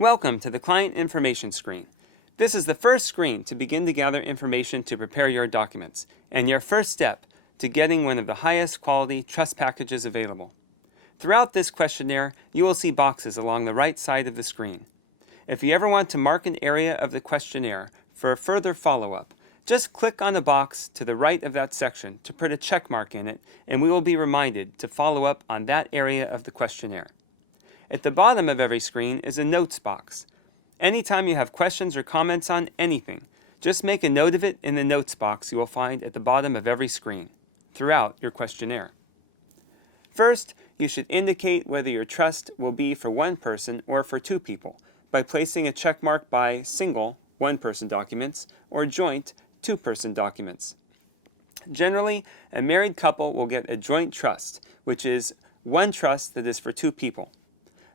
Welcome to the Client Information screen. This is the first screen to begin to gather information to prepare your documents, and your first step to getting one of the highest quality trust packages available. Throughout this questionnaire, you will see boxes along the right side of the screen. If you ever want to mark an area of the questionnaire for a further follow-up, just click on the box to the right of that section to put a check mark in it, and we will be reminded to follow up on that area of the questionnaire. At the bottom of every screen is a notes box. Anytime you have questions or comments on anything, just make a note of it in the notes box you will find at the bottom of every screen throughout your questionnaire. First, you should indicate whether your trust will be for one person or for two people by placing a check mark by single, one-person documents or joint, two-person documents. Generally, a married couple will get a joint trust, which is one trust that is for two people.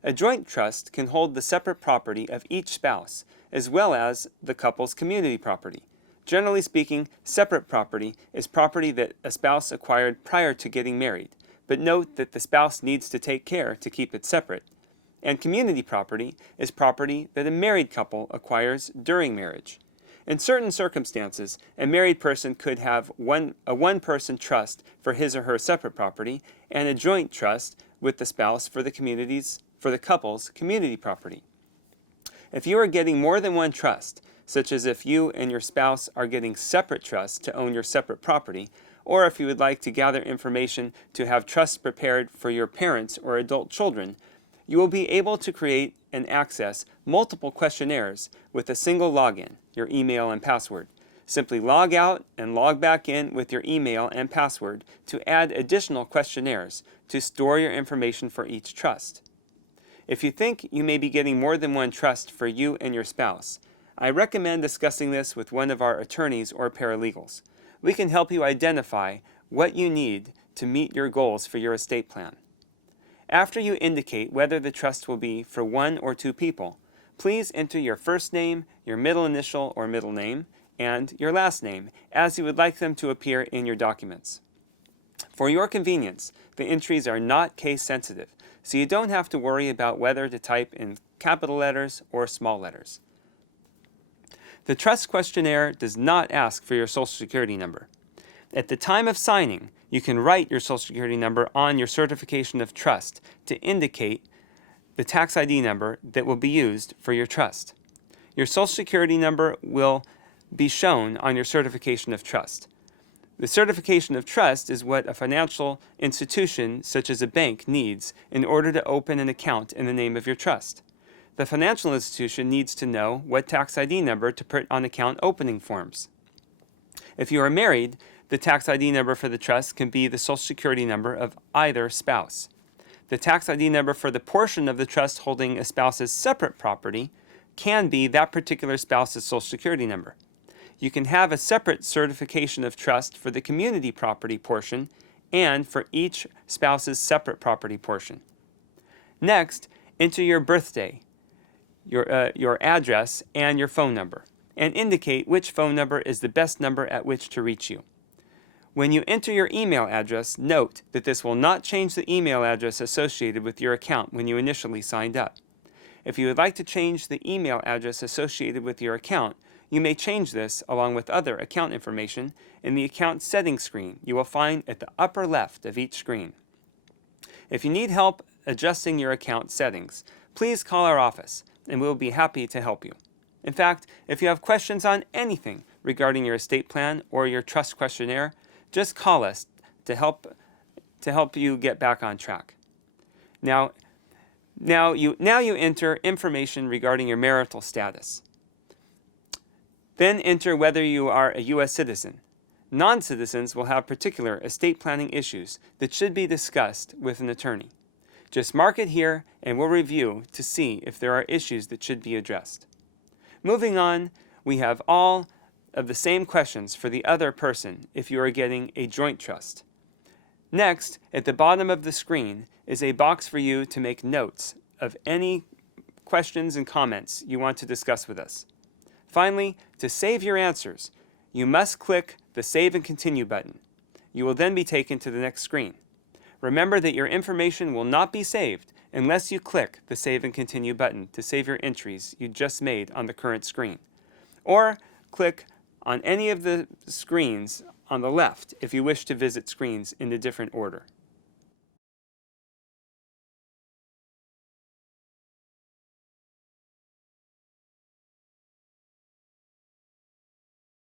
A joint trust can hold the separate property of each spouse, as well as the couple's community property. Generally speaking, separate property is property that a spouse acquired prior to getting married, but note that the spouse needs to take care to keep it separate. And community property is property that a married couple acquires during marriage. In certain circumstances, a married person could have a one-person trust for his or her separate property and a joint trust with the spouse for the couple's community property. If you are getting more than one trust, such as if you and your spouse are getting separate trusts to own your separate property, or if you would like to gather information to have trusts prepared for your parents or adult children, you will be able to create and access multiple questionnaires with a single login, your email and password. Simply log out and log back in with your email and password to add additional questionnaires to store your information for each trust. If you think you may be getting more than one trust for you and your spouse, I recommend discussing this with one of our attorneys or paralegals. We can help you identify what you need to meet your goals for your estate plan. After you indicate whether the trust will be for one or two people, please enter your first name, your middle initial or middle name, and your last name, as you would like them to appear in your documents. For your convenience, the entries are not case sensitive, so you don't have to worry about whether to type in capital letters or small letters. The trust questionnaire does not ask for your Social Security number. At the time of signing, you can write your Social Security number on your certification of trust to indicate the tax ID number that will be used for your trust. Your Social Security number will be shown on your certification of trust. The certification of trust is what a financial institution, such as a bank, needs in order to open an account in the name of your trust. The financial institution needs to know what tax ID number to put on account opening forms. If you are married, the tax ID number for the trust can be the Social Security number of either spouse. The tax ID number for the portion of the trust holding a spouse's separate property can be that particular spouse's Social Security number. You can have a separate certification of trust for the community property portion and for each spouse's separate property portion. Next, enter your birthday, your address, and your phone number, and indicate which phone number is the best number at which to reach you. When you enter your email address, note that this will not change the email address associated with your account when you initially signed up. If you would like to change the email address associated with your account, you may change this, along with other account information, in the Account Settings screen you will find at the upper left of each screen. If you need help adjusting your account settings, please call our office, and we will be happy to help you. In fact, if you have questions on anything regarding your estate plan or your trust questionnaire, just call us to help you get back on track. Now you enter information regarding your marital status. Then enter whether you are a U.S. citizen. Non-citizens will have particular estate planning issues that should be discussed with an attorney. Just mark it here and we'll review to see if there are issues that should be addressed. Moving on, we have all of the same questions for the other person if you are getting a joint trust. Next, at the bottom of the screen is a box for you to make notes of any questions and comments you want to discuss with us. Finally, to save your answers, you must click the Save and Continue button. You will then be taken to the next screen. Remember that your information will not be saved unless you click the Save and Continue button to save your entries you just made on the current screen. Or click on any of the screens on the left if you wish to visit screens in a different order.